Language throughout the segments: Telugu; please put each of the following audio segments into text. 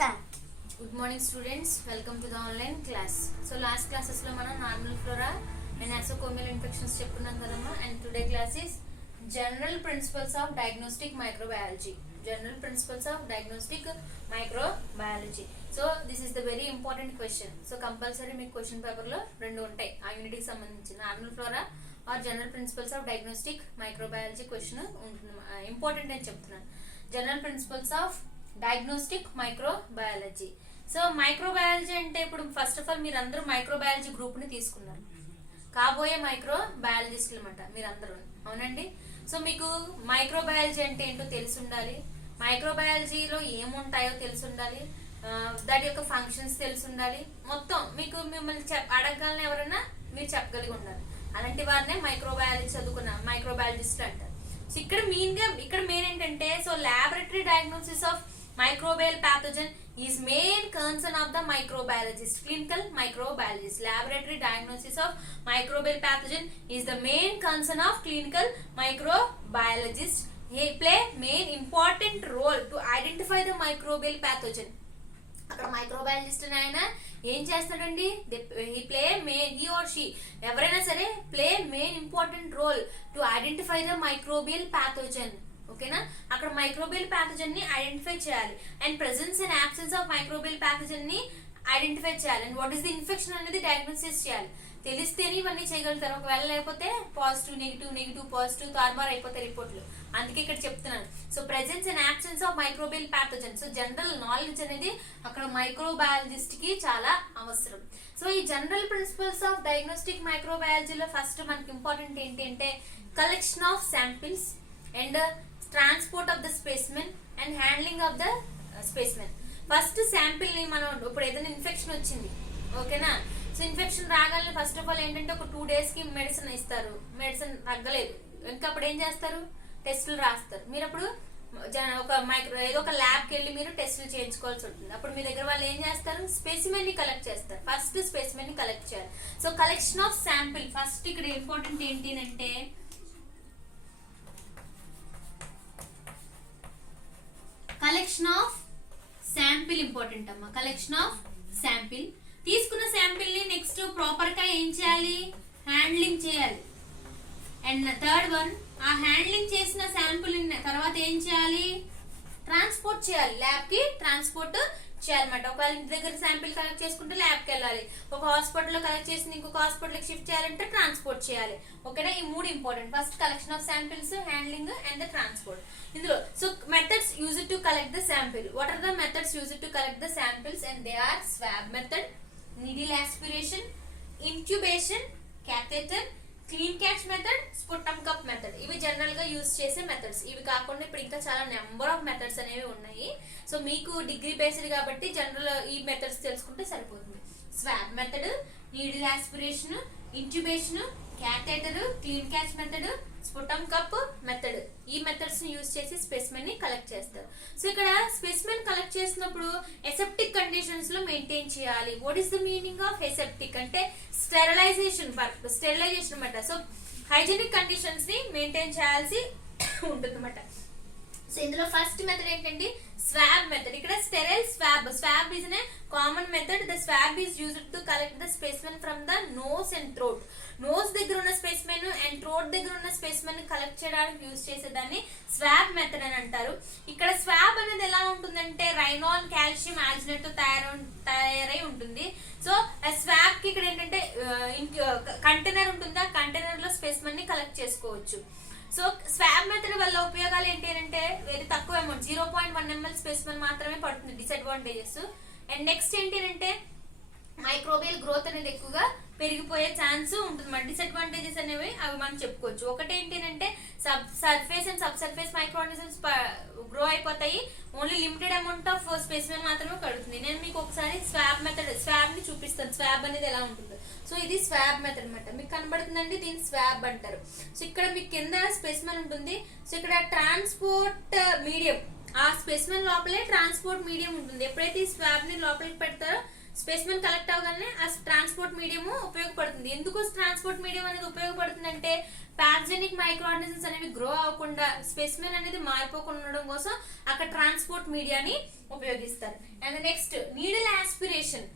Good morning students, welcome to the online class. So last classes lo mana normal flora and nosocomial infections cheptunnam kadamma, and today class is general principles of diagnostic microbiology. General principles of diagnostic microbiology. So this is the very important question. So compulsory meeku question paper lo rendu untayi aa unit ki sambandhinchi normal flora or general principles of diagnostic microbiology question untundi, important అని చెప్తున్నాను. General principles of diagnostic microbiology. So microbiology అంటే ఇప్పుడు ఫస్ట్ ఆఫ్ ఆల్ మీరందరూ మైక్రోబయాలజీ గ్రూప్ని తీసుకున్నారు, కాబోయే మైక్రోబయాలజిస్టులు అనమాట మీరందరూ, అవునండి. సో మీకు మైక్రోబయాలజీ అంటే ఏంటో తెలిసి ఉండాలి, మైక్రోబయాలజీలో ఏముంటాయో తెలిసి ఉండాలి, దాని యొక్క ఫంక్షన్స్ తెలిసి ఉండాలి. మొత్తం మీకు మిమ్మల్ని అడగాలని ఎవరైనా మీరు చెప్పగలిగి ఉండాలి. అలాంటి వారినే మైక్రోబయాలజీ చదువుకున్న మైక్రోబయాలజిస్టులు అంటారు. సో ఇక్కడ మెయిన్ ఏంటంటే, so laboratory diagnosis of microbial pathogen is main concern of the microbiologist, clinical microbiologist. Laboratory diagnosis of microbial pathogen is the main concern of clinical microbiologist. He play main important role to identify the microbial pathogen. అక్కడ మైక్రోబయాలజిస్ట్ ఆయన ఏం చేస్తాడండి, హీ ఆర్ షీ ఎవరైనా సరే play main important role to identify the microbial pathogen. ఓకేనా, అక్కడ మైక్రోబియల్ ప్యాథోజన్ ని ఐడెంటిఫై చేయాలి and presence and absence of microbial pathogen ని ఐడెంటిఫై చేయాలి and what is the infection అనేది డయాగ్నోసిస్ చేయాలి. తెలిస్తేనే ఇవన్నీ చేయగలుగుతారు, ఒకవేళ లేకపోతే పాజిటివ్ నెగిటివ్ పాజిటివ్ తారుమారు అయిపోతాయి రిపోర్ట్లు. అందుకే ఇక్కడ చెప్తున్నాను. So presence and absence of microbial pathogen, so general knowledge అనేది అక్కడ మైక్రోబయాలజిస్ట్ కి చాలా అవసరం. సో ఈ జనరల్ ప్రిన్సిపల్స్ ఆఫ్ డయాగ్నోస్టిక్ మైక్రోబయాలజీలో ఫస్ట్ మనకి ఇంపార్టెంట్ ఏంటి అంటే collection of samples and transport of the specimen and handling of the specimen. First sample ని మనం ఇప్పుడు ఏదైనా ఇన్ఫెక్షన్ వచ్చింది, ఓకేనా, సో ఇన్ఫెక్షన్ రాగానే ఫస్ట్ ఆఫ్ ఆల్ ఏంటంటే ఒక 2 days కి మెడిసిన్ ఇస్తారు, మెడిసిన్ తగ్గలేదు ఇంకా అప్పుడు ఏం చేస్తారు, టెస్టులు రాస్తారు. మీరు అప్పుడు ఏదో ఒక ల్యాబ్కి వెళ్ళి మీరు టెస్టులు చేయించుకోవాల్సి ఉంటుంది. అప్పుడు మీ దగ్గర వాళ్ళు ఏం చేస్తారు, స్పెసిమెన్ ని కలెక్ట్ చేస్తారు. ఫస్ట్ స్పెసిమెన్ ని కలెక్ట్ చేయాలి. So collection of sample first ఇక్కడ ఇంపార్టెంట్ ఏంటి అంటే కలెక్షన్ ఆఫ్ శాంపిల్ ఇంపార్టెంట్ అమ్మా. కలెక్షన్ ఆఫ్ శాంపిల్, తీసుకున్న శాంపిల్ ని నెక్స్ట్ ప్రాపర్ గా ఏం చేయాలి, హ్యాండ్లింగ్ చేయాలి. అండ్ థర్డ్ వన్, ఆ హ్యాండ్లింగ్ చేసిన శాంపిల్ తర్వాత ఏం చేయాలి, ట్రాన్స్పోర్ట్ చేయాలి, ల్యాబ్ కి ట్రాన్స్పోర్ట్ చేయాలన్నమాట. ఒకవేళ ఇంటి దగ్గర శాంపిల్ కలెక్ట్ చేసుకుంటే ల్యాబ్ కి వెళ్ళాలి, ఒక హాస్పిటల్లో కలెక్ట్ చేసి ఇంకొక హాస్పిటల్ కి షిఫ్ట్ చేయాలంటే ట్రాన్స్పోర్ట్ చేయాలి. ఓకేనా, ఈ 3 important. First collection of samples, handling and the transport. ఇందులో so methods used to collect the sample. What are the methods used to collect the samples? And they are swab method, needle aspiration, incubation, catheter, clean catch method, sputum cup method. ఇవి జనరల్ గా యూజ్ చేసే మెథడ్స్. ఇవి కాకుండా ఇప్పుడు ఇంకా చాలా నెంబర్ ఆఫ్ మెథడ్స్ అనేవి ఉన్నాయి. సో మీకు డిగ్రీ బేస్డ్ కాబట్టి జనరల్ ఈ మెథడ్స్ తెలుసుకుంటే సరిపోతుంది. Swab method, needle aspiration, incubation, catheter, clean catch method, sputum cup method. ఈ మెథడ్స్ ని యూజ్ చేసి స్పెసిమెన్ ని కలెక్ట్ చేస్తారు. సో ఇక్కడ స్పెసిమెన్ కలెక్ట్ చేసినప్పుడు ఎసెప్టిక్ కండిషన్స్ లో మెయింటైన్ చేయాలి. What is the meaning of aseptic అంటే స్టెరిలైజేషన్ అన్నమాట. సో హైజీనిక్ కండిషన్స్ ని మెయింటైన్ చేయాల్సి ఉంటుంది అన్నమాట. సో ఇందులో ఫస్ట్ మెథడ్ ఏంటండి, స్వాబ్ మెథడ్. ఇక్కడ sterile swab is a common method. The swab is used to collect the specimen from the nose and throat. Nose దగ్గర ఉన్న స్పెసిమెన్ అండ్ థ్రోట్ దగ్గర ఉన్న స్పెసిమెన్ కలెక్ట్ చేయడానికి యూజ్ చేసేదాన్ని స్వాబ్ మెథడ్ అని అంటారు. ఇక్కడ స్వాబ్ అనేది ఎలా ఉంటుందంటే రైనాన్ కాల్షియం ఆల్జినేట్ తో తయారై ఉంటుంది. సో స్వాబ్ కి ఇక్కడ ఏంటంటే కంటైనర్ ఉంటుంది, ఆ కంటైనర్ లో స్పెసిమెన్ ని కలెక్ట్ చేసుకోవచ్చు. సో స్వాబ్ మెథడ్ వల్ల ఉపయోగాలు ఏంటి అంటే వెరీ తక్కువ అమౌంట్, 0.1 ml స్పెసిమెన్ మాత్రమే పడుతుంది. డిసడ్వాంటేజెస్ అండ్ నెక్స్ట్ ఏంటి అంటే మైక్రోబియల్ గ్రోత్ అనేది ఎక్కువగా పెరిగిపోయే ఛాన్స్ ఉంటుంది. డిసడ్వాంటేజెస్ అనేవి అవి మనం చెప్పుకోవచ్చు. ఒకటి ఏంటి అంటే surface and sub surface microorganisms grow అయిపోతాయి, only limited amount of specimen మాత్రమే కడుతుంది. నేను మీకు ఒకసారి స్వాబ్ ని చూపిస్తాను, స్వాబ్ అనేది ఎలా ఉంటుందో. సో ఇది స్వాబ్ మెథడ్ అనమాట. మీకు కనబడుతుందండి, దీన్ని స్వాబ్ అంటారు. సో ఇక్కడ మీకు కింద స్పెసిమెన్ ఉంటుంది. సో ఇక్కడ ట్రాన్స్పోర్ట్ మీడియం, ఆ స్పెసిమెన్ లోపలే ట్రాన్స్పోర్ట్ మీడియం ఉంటుంది. ఎప్పుడైతే ఈ స్వాబ్ ని లోపలికి పెడతారో స్పెసిమెన్ కలెక్ట్ అవగానే ఆ ట్రాన్స్పోర్ట్ మీడియం ఉపయోగపడుతుంది. ఎందుకు ట్రాన్స్పోర్ట్ మీడియం అనేది ఉపయోగపడుతుంది అంటే పాథోజెనిక్ మైక్రో ఆర్గానిజమ్స్ అనేవి గ్రో అవ్వకుండా స్పెసిమెన్ అనేది మారిపోకుండా ఉండడం కోసం అక్కడ ట్రాన్స్పోర్ట్ మీడియాని ఉపయోగిస్తారు. And next needle aspiration.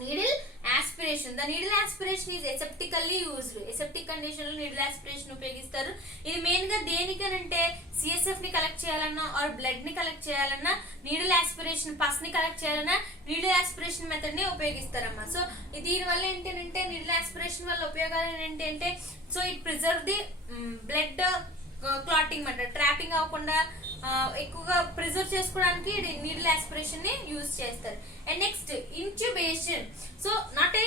The needle aspiration is aseptically used. Aseptic condition లో నీడిల్ ఆస్పిరేషన్ ఉపయోగిస్తారు. ఇది మెయిన్ గా దేనికనంటే సిఎస్ఎఫ్ ని కలెక్ట్ చేయాలన్నా ఆర్ బ్లడ్ ని కలెక్ట్ చేయాలన్నా నీడిల్ ఆస్పిరేషన్, పస్ ని కలెక్ట్ చేయాలన్నా నీడిల్ ఆస్పిరేషన్ మెథడ్ ని ఉపయోగిస్తారమ్మా. సో దీని వల్ల ఏంటంటే నీడిల్ ఆస్పిరేషన్ వల్ల ఉపయోగాలు ఏంటంటే so it preserve the blood clotting మాట, ట్రాపింగ్ అవ్వకుండా ఎక్కువగా ప్రిజర్వ్ చేసుకోవడానికి నీడిల్ ఆస్పిరేషన్ ని యూజ్ చేస్తారు. And next incubation. So not a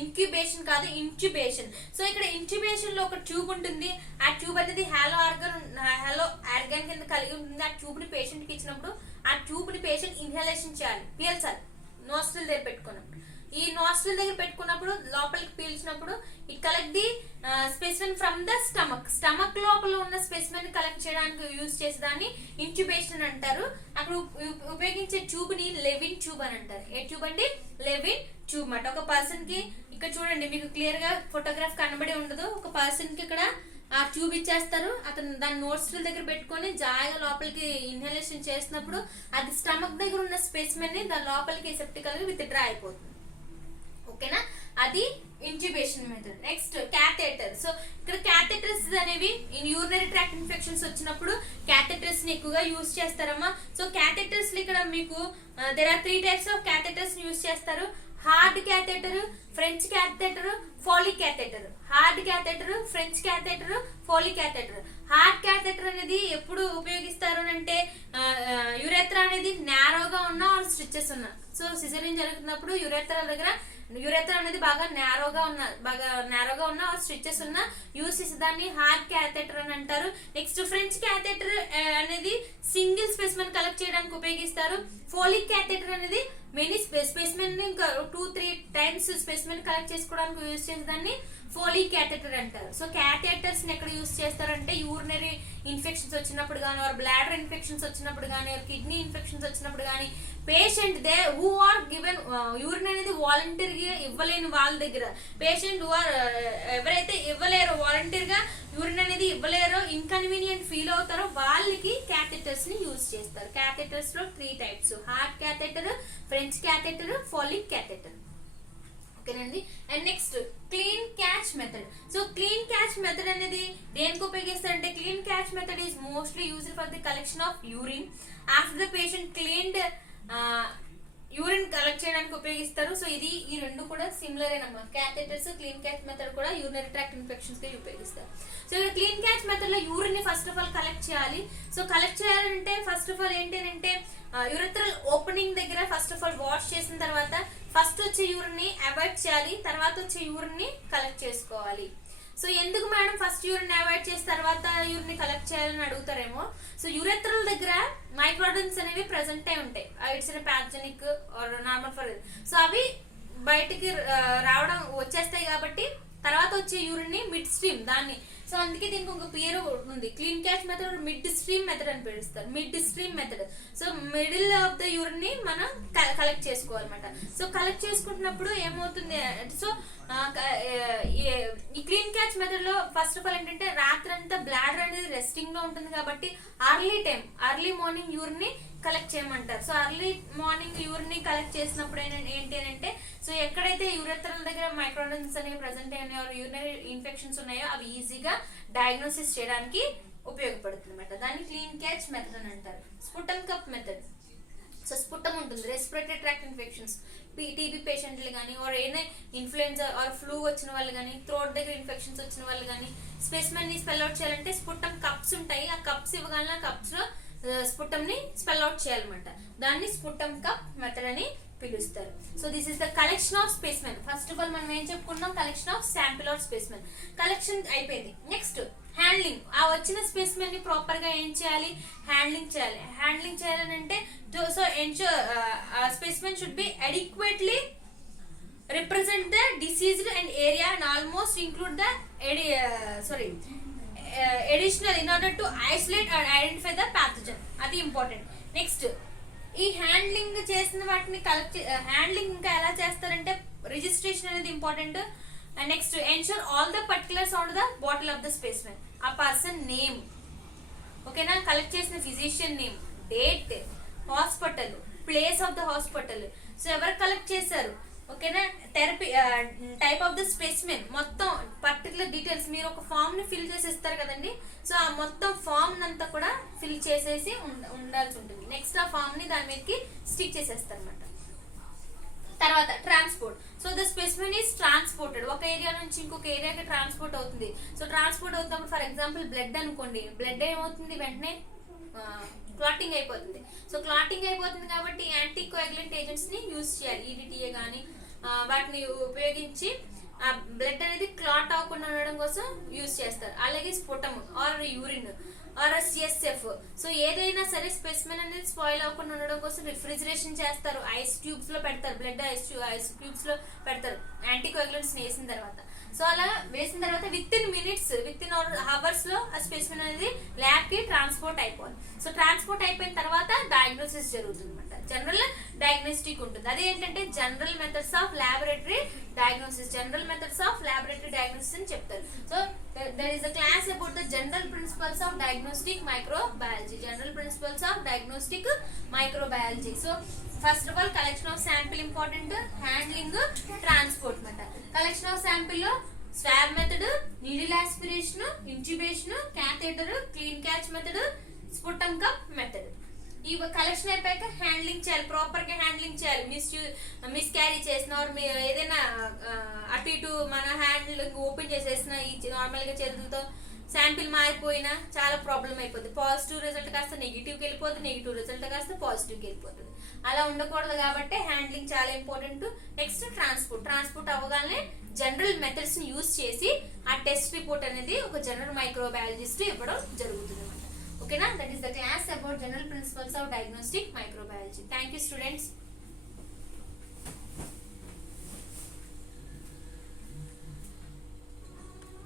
incubation కాదు, ఇంక్యుబేషన్. సో ఇక్కడ ఇంక్యుబేషన్ లో ఒక ట్యూబ్ ఉంటుంది. ఆ ట్యూబ్ అనేది హాలో ఆర్గాన్ కింద కలిగి ఉంటుంది. ఆ ట్యూబ్ ని పేషెంట్ కి ఇచ్చినప్పుడు ఆ ట్యూబ్ ని పేషెంట్ ఇన్హలేషన్ చేయాలి, పీల్చాలి నోస్ట్రిల్ దగ్గర పెట్టుకున్నప్పుడు. ఈ నోస్ట్రిల్ దగ్గర పెట్టుకున్నప్పుడు లోపలికి పీల్చినప్పుడు it collect the specimen from the stomach లోపల ఉన్న స్పెసిమెన్ కలెక్ట్ చేయడానికి యూజ్ చేసేదాన్ని ఇంక్యుబేషన్ అంటారు. అక్కడ ఉపయోగించే ట్యూబ్ ని లెవిన్ ట్యూబ్ అని అంటారు. ఏ ట్యూబ్ అండి? లెవిన్ ట్యూబ్ మాట. ఒక పర్సన్ కి ఇక్కడ చూడండి, మీకు క్లియర్ గా ఫోటోగ్రాఫ్ కనబడి ఉండదు. ఒక పర్సన్ కి ఇక్కడ ఆ ట్యూబ్ ఇచ్చేస్తారు. అతను దాని నోస్ట్రిల్ దగ్గర పెట్టుకొని జాయిగా లోపలికి ఇన్హలేషన్ చేసినప్పుడు అది స్టమక్ దగ్గర ఉన్న స్పెసిమెన్ ని దాని లోపలికి సెప్టికల్ గా విత్ డ్రా అయిపోతుంది. ఓకేనా? అది incubation method. Next catheter. So ఇక్కడ క్యాథెటర్స్ అనేవి యూరినరీ ట్రాక్ట్ ఇన్ఫెక్షన్స్ వచ్చినప్పుడు క్యాథెటర్స్ ని ఎక్కువగా యూజ్ చేస్తారమ్మా. సో క్యాథెటర్స్ ఇక్కడ మీకు there are 3 types of catheters use చేస్తారు. Hard catheter, French catheter, folic catheter. Hard catheter, French catheter, folic catheter. Hard catheter అనేది ఎప్పుడు ఉపయోగిస్తారు అంటే యురేత్రా అనేది నారోగా ఉన్న స్టిచెస్ ఉన్న. సో సిజరీన్ జరుగుతున్నప్పుడు యురేత్రా అనేది బాగా నారోగా ఉన్న స్టిచెస్ ఉన్న యూజ్ చేసే దాన్ని హార్డ్ క్యాథెటర్ అని అంటారు. నెక్స్ట్ ఫ్రెంచ్ క్యాథెటర్ అనేది సింగిల్ స్పెసిమెన్ కలెక్ట్ చేయడానికి ఉపయోగిస్తారు. ఫోలిక్ క్యాథెటర్ అనేది మెనీ స్పెసిమెన్ ఇంకా 2-3 టైమ్స్ స్పెసిమెన్ కలెక్ట్ చేసుకోవడానికి యూజ్ చేసే దాన్ని ఫోలిక్ క్యాథెటర్ అంటారు. సో క్యాథెటర్స్ ని ఎక్కడ యూజ్ చేస్తారంటే యూరినరీ ఇన్ఫెక్షన్స్ వచ్చినప్పుడు కానీ, బ్లాడర్ ఇన్ఫెక్షన్స్ వచ్చినప్పుడు కానీ, కిడ్నీ ఇన్ఫెక్షన్స్ వచ్చినప్పుడు కానీ, patient they who are given urine అనేది వాలంటీర్గా ఇవ్వలేని వాళ్ళ దగ్గర, పేషెంట్ ఎవరైతే ఇవ్వలేరో వాలంటీర్గా యూరిన్ అనేది ఇవ్వలేరో, ఇన్కన్వీనియంట్ ఫీల్ అవుతారో వాళ్ళకి క్యాథెటర్స్ ని యూజ్ చేస్తారు. క్యాథెటర్స్ లో 3 types: hard catheter, French catheter, folic catheter. ఓకేనండి. And next clean catch method. So clean catch method అనేది దేనికి ఉపయోగిస్తారంటే clean catch method is mostly used for the collection of urine after the patient cleaned urine collect చేయడానికి ఉపయోగిస్తారు. సో ఈ రెండు కూడా సిమిలర్ ఏనమ్మా. క్యాథెటర్స్, క్లీన్ క్యాచ్ మెథడ్ కూడా యూరినరీ ట్రాక్ట్ ఇన్ఫెక్షన్స్ కి ఉపయోగిస్తారు. సో ఇక్కడ క్లీన్ క్యాచ్ మెథడ్ లో యూరిన్ ని ఫస్ట్ ఆఫ్ ఆల్ కలెక్ట్ చేయాలి. సో కలెక్ట్ చేయాలంటే ఫస్ట్ ఆఫ్ ఆల్ ఏంటంటే యూరెథ్రల్ ఓపెనింగ్ దగ్గర ఫస్ట్ ఆఫ్ ఆల్ వాష్ చేసిన తర్వాత ఫస్ట్ వచ్చే యూరిన్ ని అవాయిడ్ చేయాలి, తర్వాత వచ్చే యూరిన్ ని కలెక్ట్ చేసుకోవాలి. సో ఎందుకు మేడం ఫస్ట్ యూరిన్ అవాయిడ్ చేసి తర్వాత యూరిన్ ని కలెక్ట్ చేయాలని అడుగుతారేమో. సో యూరెథ్రల్ దగ్గర మైక్రోఆర్గానిజమ్స్ అనేవి ప్రెసెంట్ అయి ఉంటాయి. It's pathogenic or normal for. So అవి బయటికి రావడం వచ్చేస్తాయి కాబట్టి తర్వాత వచ్చే యూరిన్ ని మిడ్ స్ట్రీమ్ దాన్ని. సో అందుకే దీనికి ఒక పేరు ఉంది, clean catch method mid stream method అని పిలుస్తారు. Mid stream method. So middle of the urine ని మనం కలెక్ట్ చేసుకోవాలన్నమాట. సో కలెక్ట్ చేసుకుంటున్నప్పుడు ఏమవుతుంది, సో ఈ క్లీన్ క్యాచ్ మెథడ్ లో ఫస్ట్ ఆఫ్ ఆల్ ఏంటంటే రాత్రి అంతా బ్లాడర్ అనేది రెస్టింగ్ లో ఉంటుంది కాబట్టి ఎర్లీ మార్నింగ్ యూరిన్ ని కలెక్ట్ చేయమంటారు. సో ఎర్లీ మార్నింగ్ యూరిన్ ని కలెక్ట్ చేసినప్పుడు ఏంటి అంటే సో ఎక్కడైతే యూరెథ్రల్ దగ్గర మైక్రోఆర్గానిజమ్స్ అనేవి ప్రెసెంట్ అయినాయో యూరినరీ ఇన్ఫెక్షన్స్ ఉన్నాయో అవి ఈజీగా డయాగ్నోసిస్ చేయడానికి ఉపయోగపడుతుంది అనమాట. దాన్ని క్లీన్ క్యాచ్ మెథడ్ అని అంటారు. Sputum cup method. So sputum ఉంటుంది, రెస్పిరేటరీ ట్రాక్ట్ ఇన్ఫెక్షన్స్, టీబీ పేషెంట్లు కానీ ఏదైనా ఇన్ఫ్లుయెన్జా ఆర్ ఫ్లూ వచ్చిన వాళ్ళు కానీ, థ్రోట్ దగ్గర ఇన్ఫెక్షన్స్ వచ్చిన వాళ్ళు కానీ స్పెసిమెన్ ని స్పెల్ అవుట్ చేయాలంటే స్పుటమ్ కప్స్ ఉంటాయి. ఆ కప్స్ ఇవ్వగలన కప్స్ లో స్పుటమ్ ని స్పెల్ అవుట్ చేయాలన్నమాట. దాన్ని స్పుటమ్ కప్ మెథడ్ అని పిలుస్తారు. So this is the collection of specimen. First of all మనం ఏం చెప్పుకున్నాం, collection of sample of specimen. Collection అయిపోయింది. Next handling. ఆ వచ్చిన స్పెసిమెన్ ని ప్రాపర్ గా ఏం చేయాలి, హ్యాండ్లింగ్ చేయాలి. హ్యాండ్లింగ్ చేయాలని అంటే so ensure specimen should be adequately represent the diseased and area and almost include the additional in order to isolate and identify the pathogen. అది ఇంపార్టెంట్. నెక్స్ట్ ఈ హ్యాండ్లింగ్ చేసిన వాటిని కలెక్ట్ హ్యాండ్లింగ్ ఇంకా ఎలా చేస్తారంటే రిజిస్ట్రేషన్ అనేది important. And next, ensure all the particulars on the bottle of the specimen. A person name, ఓకేనా, కలెక్ట్ చేసిన physician name, date, hospital, place of the hospital, so ఎవరు కలెక్ట్ చేశారు, ఓకేనా, therapy, type of the specimen, మొత్తం పర్టికులర్ డీటెయిల్స్. మీరు ఒక ఫామ్ ని ఫిల్ చేసి ఇస్తారు కదండి, సో ఆ మొత్తం ఫామ్ అంతా కూడా ఫిల్ చేసేసి ఉండాల్సి ఉంటుంది. నెక్స్ట్ ఆ ఫామ్ ని దాని మీదకి స్టిక్ చేసేస్తారు అనమాట. తర్వాత transport. So the specimen is transported, ఒక ఏరియా నుంచి ఇంకొక ఏరియాకి ట్రాన్స్పోర్ట్ అవుతుంది. సో ట్రాన్స్పోర్ట్ అవుతున్నప్పుడు ఫర్ ఎగ్జాంపుల్ బ్లడ్ అనుకోండి, బ్లడ్ ఏమవుతుంది, వెంటనే క్లాటింగ్ అయిపోతుంది. సో క్లాటింగ్ అయిపోతుంది కాబట్టి యాంటీ కోయాగులెంట్ ఏజెంట్స్ ని యూజ్ చేయాలి. ఈడిటిఏ కానీ వాటిని ఉపయోగించి ఆ బ్లడ్ అనేది క్లాట్ అవ్వకుండా ఉండడం కోసం యూజ్ చేస్తారు. అలాగే sputum or urine or CSF. So ఏదైనా సరే స్పెసిమెన్ అనేది స్పాయిల్ అవ్వకుండా ఉండడం కోసం రిఫ్రిజిరేషన్ చేస్తారు, ఐస్ ట్యూబ్స్ లో పెడతారు, బ్లడ్ ఐస్ ట్యూబ్స్ లో పెడతారు యాంటీ కోయాగులెంట్స్ వేసిన తర్వాత. సో అలా వేసిన తర్వాత with in minutes, with in hours లో ఆ స్పెసిమెన్ అనేది ల్యాబ్ కి ట్రాన్స్పోర్ట్ అయిపోవాలి. సో ట్రాన్స్పోర్ట్ అయిపోయిన తర్వాత డయాగ్నోసిస్ జరుగుతుంది అనమాట. జనరల్ డయాగ్నోస్టిక్ ఉంటుంది. అది ఏంటంటే general methods of laboratory diagnosis, general methods of laboratory diagnosis అని చెప్తారు. So there is a class about the general principles of diagnostic microbiology, general principles of diagnostic microbiology. So first of all, collection of sample important, handling, transport method. Collection of sample lo swab method, needle aspiration, intubation, catheter, clean catch method, sputum cup method. ఈ కలెక్షన్ అయిపోయాక హ్యాండ్లింగ్ చేయాలి, ప్రాపర్ గా హ్యాండ్లింగ్ చేయాలి. మిస్ క్యారీ చేసిన ఏదైనా అటు ఇటు మన హ్యాండ్లింగ్ ఓపెన్ చేసేసిన ఈ నార్మల్ గా చేతులతో శాంపిల్ మారిపోయినా చాలా ప్రాబ్లం అయిపోతుంది. పాజిటివ్ రిజల్ట్ కాస్త నెగిటివ్కి వెళ్ళిపోతుంది, నెగిటివ్ రిజల్ట్ కాస్త పాజిటివ్కి వెళ్ళిపోతుంది. అలా ఉండకూడదు కాబట్టి హ్యాండ్లింగ్ చాలా ఇంపార్టెంట్. నెక్స్ట్ ట్రాన్స్పోర్ట్ అవ్వగానే జనరల్ మెథడ్స్ ని యూజ్ చేసి ఆ టెస్ట్ రిపోర్ట్ అనేది ఒక జనరల్ మైక్రోబయాలజిస్ట్ ఇవ్వడం జరుగుతుంది. Okay, na? That is the class about general principles of diagnostic microbiology. Thank you, students.